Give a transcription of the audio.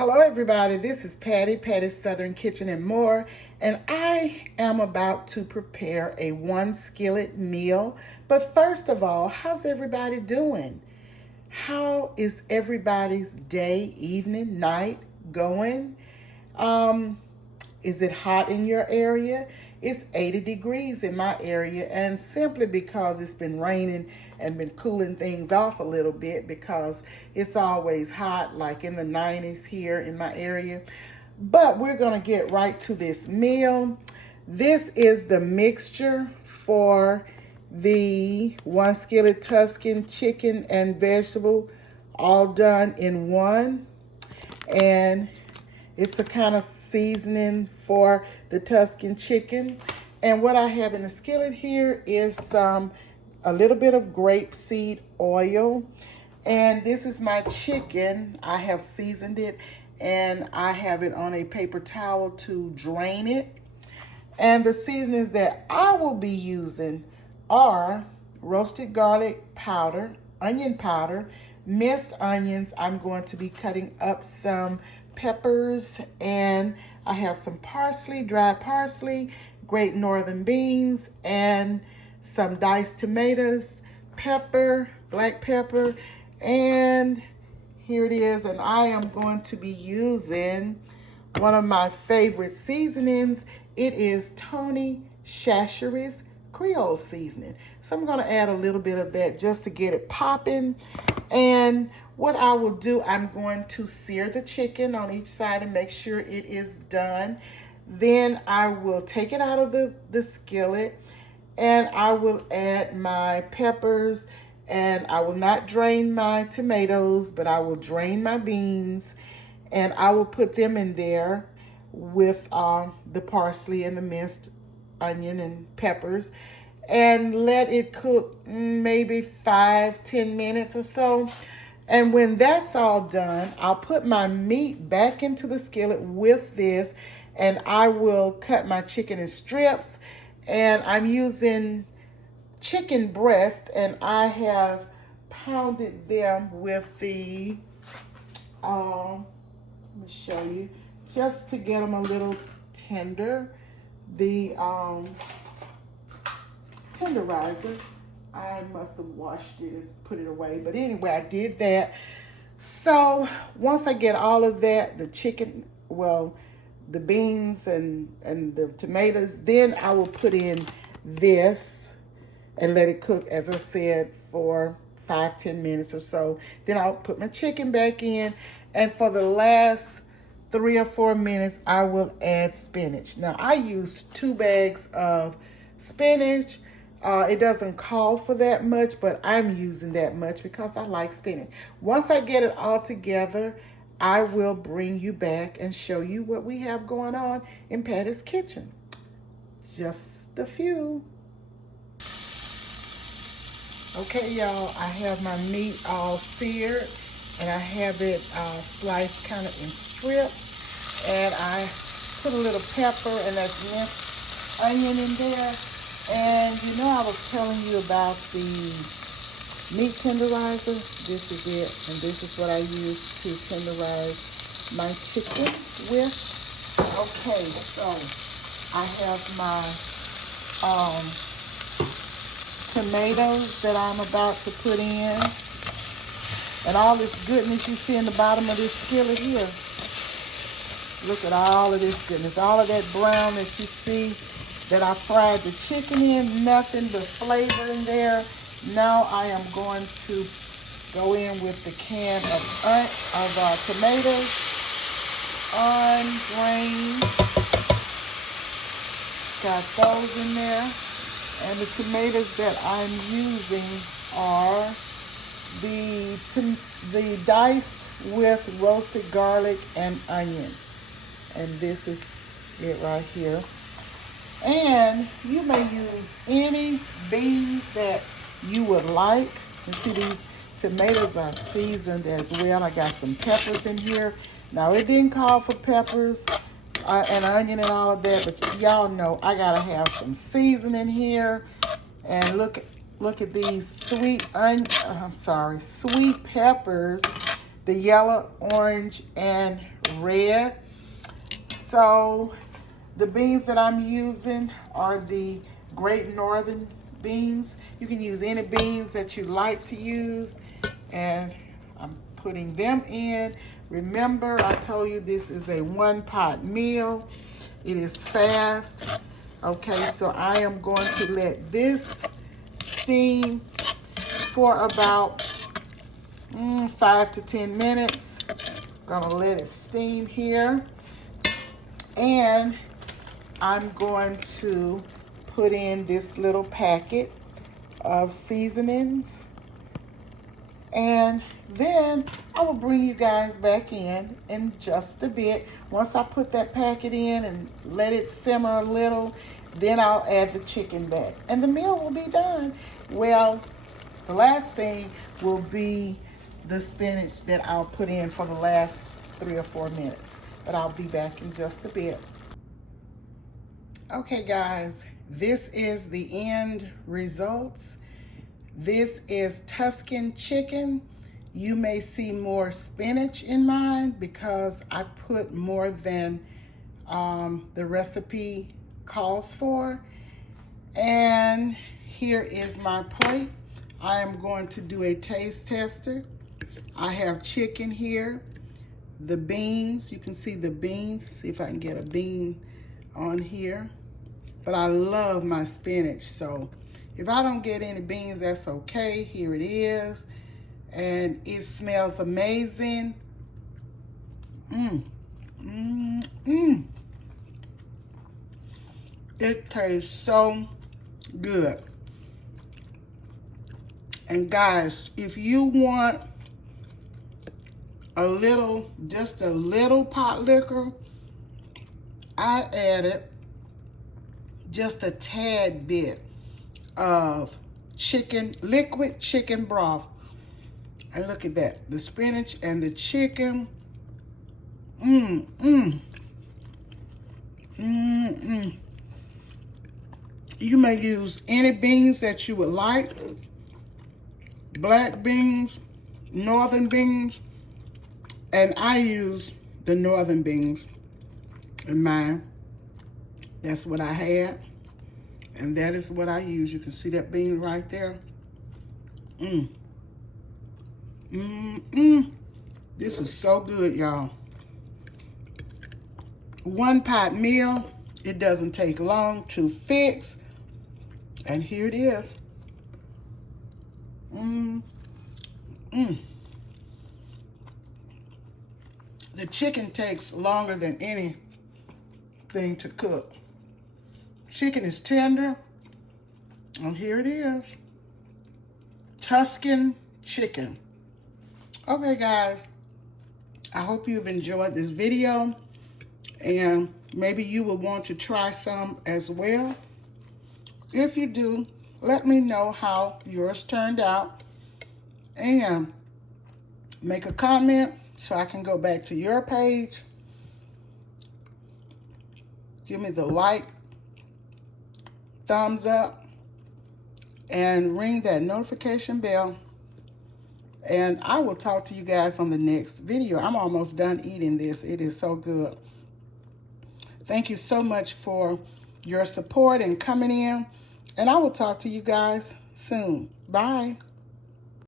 Hello everybody, this is Patty's Southern Kitchen and More, and I am about to prepare a one skillet meal. But first of all, how's everybody doing? How is everybody's day, evening, night going? Is it hot in your area? It's 80 degrees in my area, and simply because it's been raining and been cooling things off a little bit, because it's always hot, like in the 90s here in my area. But we're gonna get right to this meal. This is the mixture for the one skillet Tuscan chicken and vegetable, all done in one. And it's a kind of seasoning for the Tuscan chicken. And what I have in the skillet here is a little bit of grapeseed oil. And this is my chicken. I have seasoned it and I have it on a paper towel to drain it. And the seasonings that I will be using are roasted garlic powder, onion powder, minced onions. I'm going to be cutting up some peppers, and I have some parsley, dried parsley, great northern beans, and some diced tomatoes, pepper, black pepper, and here it is. And I am going to be using one of my favorite seasonings. It is Tony Chachere's Creole seasoning. So I'm going to add a little bit of that just to get it popping. And what I will do, I'm going to sear the chicken on each side and make sure it is done. Then I will take it out of the skillet, and I will add my peppers, and I will not drain my tomatoes, but I will drain my beans, and I will put them in there with the parsley and the minced onion and peppers, and let it cook maybe 5-10 minutes or so. And when that's all done, I'll put my meat back into the skillet with this, and I will cut my chicken in strips. And I'm using chicken breast, and I have pounded them with the, let me show you, just to get them a little tender, the tenderizer. I must have washed it and put it away, but anyway, I did that. So once I get all of that, the chicken, well, the beans and the tomatoes, then I will put in this and let it cook, as I said, for 5-10 minutes or so. Then I'll put my chicken back in, and for the last 3 or 4 minutes, I will add spinach. Now, I used 2 bags of spinach. It doesn't call for that much, but I'm using that much because I like spinach. Once I get it all together, I will bring you back and show you what we have going on in Patty's kitchen. Just a few. Okay, y'all, I have my meat all seared, and I have it sliced kind of in strips, and I put a little pepper and that minced onion in there. And you know, I was telling you about the meat tenderizer. This is it, and this is what I use to tenderize my chicken with. Okay, so I have my tomatoes that I'm about to put in, and all this goodness you see in the bottom of this skillet here. Look at all of this goodness, all of that brown that you see that I fried the chicken in, nothing but flavor in there. Now I am going to go in with the can of tomatoes, undrained. Got those in there. And the tomatoes that I'm using are the diced with roasted garlic and onion. And this is it right here. And you may use any beans that you would like. You see, these tomatoes are seasoned as well. I got some peppers in here. Now, it didn't call for peppers and onion and all of that, but y'all know I gotta have some seasoning here. And look at these sweet peppers the yellow, orange, and red. So the beans that I'm using are the Great Northern beans. You can use any beans that you like to use, and I'm putting them in. Remember, I told you this is a one-pot meal. It is fast. Okay, so I am going to let this steam for about 5 to 10 minutes. Gonna let it steam here. And I'm going to put in this little packet of seasonings. And then I will bring you guys back in just a bit. Once I put that packet in and let it simmer a little, then I'll add the chicken back. And the meal will be done. Well, the last thing will be the spinach that I'll put in for the last 3 or 4 minutes. But I'll be back in just a bit. Okay, guys, this is the end results. This is Tuscan chicken. You may see more spinach in mine because I put more than the recipe calls for. And here is my plate. I am going to do a taste tester. I have chicken here, the beans. You can see the beans. See if I can get a bean on here. But I love my spinach, so if I don't get any beans, that's okay. Here it is. And it smells amazing. It tastes so good. And guys, if you want a little, just a little pot liquor, I added just a tad bit of liquid chicken broth. And look at that, the spinach and the chicken. You may use any beans that you would like. Black beans, northern beans, and I use the northern beans in mine. That's what I had, and that is what I use. You can see that bean right there. This is so good, y'all. One pot meal. It doesn't take long to fix. And here it is. The chicken takes longer than anything to cook. Chicken is tender. And here it is. Tuscan chicken. Okay, guys. I hope you've enjoyed this video. And maybe you will want to try some as well. If you do, let me know how yours turned out. And make a comment so I can go back to your page. Give me the like, thumbs up, and ring that notification bell. And I will talk to you guys on the next video. I'm almost done eating this. It is so good. Thank you so much for your support and coming in. And I will talk to you guys soon. Bye.